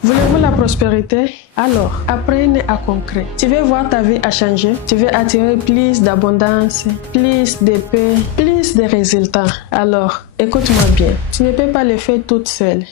Voulez-vous la prospérité? Alors, apprenez à concret. Tu veux voir ta vie à changer? Tu veux attirer plus d'abondance, plus de paix, plus de résultats? Alors, écoute-moi bien. Tu ne peux pas le faire toute seule.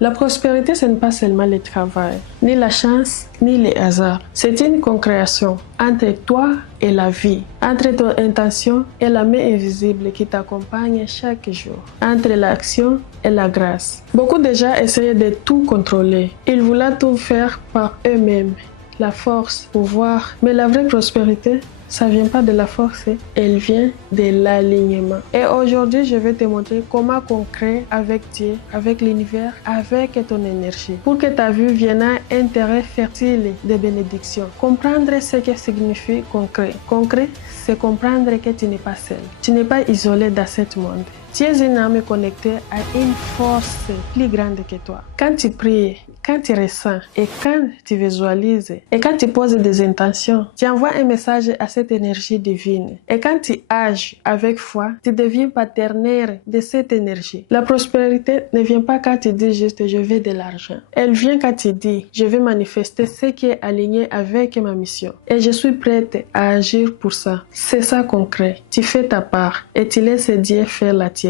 La prospérité, ce n'est pas seulement le travail, ni la chance, ni le hasard. C'est une concréation entre toi et la vie, entre ton intention et la main invisible qui t'accompagne chaque jour, entre l'action et la grâce. Beaucoup de gens essayaient de tout contrôler. Ils voulaient tout faire par eux-mêmes. La force, pouvoir, mais la vraie prospérité, ça vient pas de la force, elle vient de l'alignement. Et aujourd'hui, je vais te montrer comment concret avec Dieu, avec l'univers, avec ton énergie, pour que ta vie vienne à un terrain fertile de bénédictions. Comprendre ce que signifie concret. Concret, c'est comprendre que tu n'es pas seul. Tu n'es pas isolé dans ce monde. Tu es une âme connectée à une force plus grande que toi. Quand tu pries, quand tu ressens et quand tu visualises et quand tu poses des intentions, tu envoies un message à cette énergie divine. Et quand tu agis avec foi, tu deviens partenaire de cette énergie. La prospérité ne vient pas quand tu dis juste je veux de l'argent. Elle vient quand tu dis je vais manifester ce qui est aligné avec ma mission. Et je suis prête à agir pour ça. C'est ça concret. Tu fais ta part et tu laisses Dieu faire la tienne.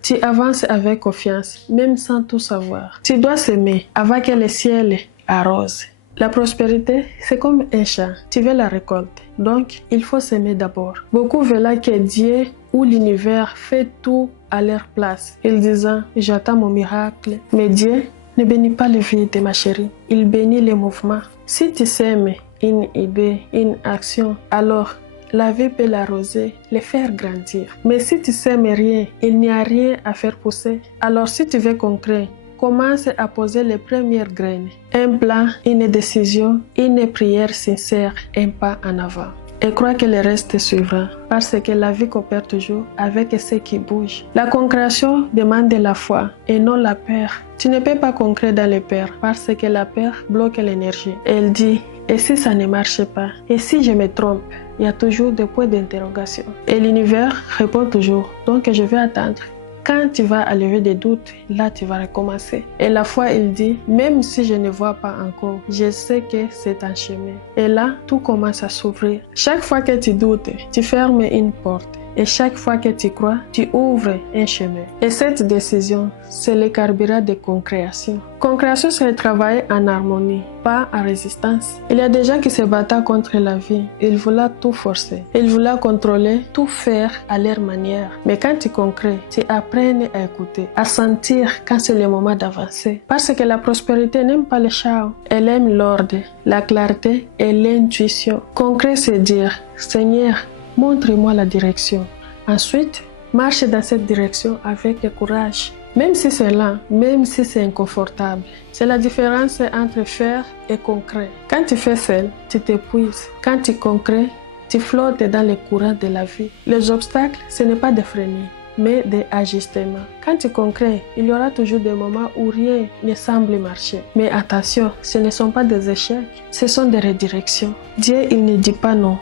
Tu avances avec confiance, même sans tout savoir. Tu dois s'aimer avant que le ciel arrose. La prospérité, c'est comme un champ. Tu veux la récolte. Donc, il faut s'aimer d'abord. Beaucoup veulent que Dieu ou l'univers fait tout à leur place. Ils disent, j'attends mon miracle. Mais Dieu ne bénit pas le vide, ma chérie. Il bénit les mouvements. Si tu s'aimes une idée, une action, alors la vie peut l'arroser, le faire grandir. Mais si tu sèmes rien, il n'y a rien à faire pousser. Alors si tu veux concret, commence à poser les premières graines. Un plan, une décision, une prière sincère, un pas en avant. Et crois que le reste suivra, parce que la vie coopère toujours avec ce qui bouge. La concrétion demande de la foi et non la peur. Tu ne peux pas concréer dans les peurs, parce que la peur bloque l'énergie. Elle dit, et si ça ne marche pas? Et si je me trompe? Il y a toujours des points d'interrogation. Et l'univers répond toujours, donc je vais attendre. Quand tu vas lever des doutes, là tu vas recommencer. Et la foi, il dit, même si je ne vois pas encore, je sais que c'est un chemin. Et là, tout commence à s'ouvrir. Chaque fois que tu doutes, tu fermes une porte. Et chaque fois que tu crois, tu ouvres un chemin. Et cette décision, c'est le carburant de concréation. Concréation, c'est le travail en harmonie, pas en résistance. Il y a des gens qui se battent contre la vie. Ils voulaient tout forcer. Ils voulaient contrôler, tout faire à leur manière. Mais quand tu concrets, tu apprends à écouter, à sentir quand c'est le moment d'avancer. Parce que la prospérité n'aime pas le chaos. Elle aime l'ordre, la clarté et l'intuition. Concret, c'est dire, Seigneur, montre-moi la direction. Ensuite, marche dans cette direction avec courage. Même si c'est lent, même si c'est inconfortable. C'est la différence entre faire et concret. Quand tu fais seul, tu t'épuises. Quand tu concret, tu flottes dans les courants de la vie. Les obstacles, ce n'est pas des freiner, mais des ajustements. Quand tu concret, il y aura toujours des moments où rien ne semble marcher. Mais attention, ce ne sont pas des échecs, ce sont des redirections. Dieu, il ne dit pas non.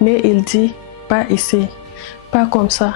Mais il dit, pas ici, pas comme ça,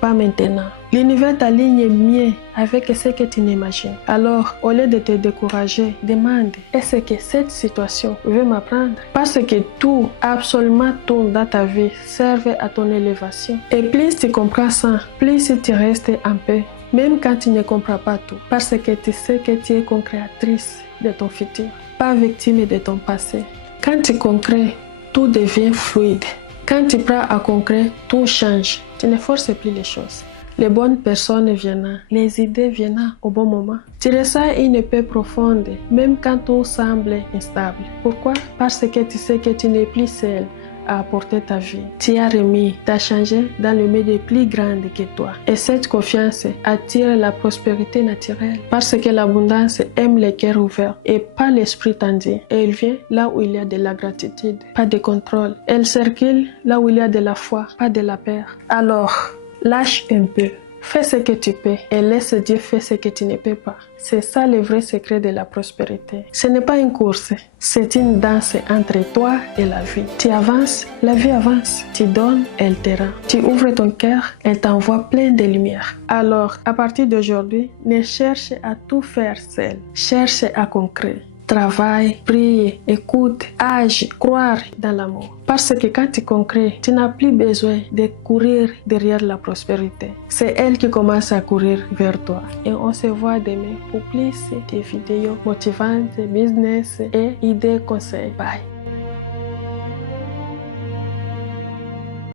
pas maintenant. L'univers t'aligne mieux avec ce que tu n'imagines. Alors, au lieu de te décourager, demande, est-ce que cette situation veut m'apprendre? Parce que tout, absolument tout dans ta vie serve à ton élévation. Et plus tu comprends ça, plus tu restes en paix. Même quand tu ne comprends pas tout. Parce que tu sais que tu es co-créatrice de ton futur, pas victime de ton passé. Quand tu concrets, tout devient fluide. Quand tu prends à concret, tout change. Tu ne forces plus les choses. Les bonnes personnes viennent, les idées viennent au bon moment. Tu ressens une paix profonde, même quand tout semble instable. Pourquoi? Parce que tu sais que tu n'es plus seul à apporter ta vie. Tu as remis, tu as changé dans le milieu plus grand que toi. Et cette confiance attire la prospérité naturelle parce que l'abondance aime les cœurs ouverts et pas l'esprit tendu. Et elle vient là où il y a de la gratitude, pas de contrôle. Elle circule là où il y a de la foi, pas de la peur. Alors, lâche un peu. Fais ce que tu peux et laisse Dieu faire ce que tu ne peux pas. C'est ça le vrai secret de la prospérité. Ce n'est pas une course, c'est une danse entre toi et la vie. Tu avances, la vie avance. Tu donnes, elle te rend. Tu ouvres ton cœur, elle t'envoie plein de lumière. Alors, à partir d'aujourd'hui, ne cherche à tout faire seul. Cherche à concret. Travaille, prie, écoute, agis, croire dans l'amour. Parce que quand tu concrets, tu n'as plus besoin de courir derrière la prospérité. C'est elle qui commence à courir vers toi. Et on se voit demain pour plus de vidéos motivantes, business et idées conseils. Bye.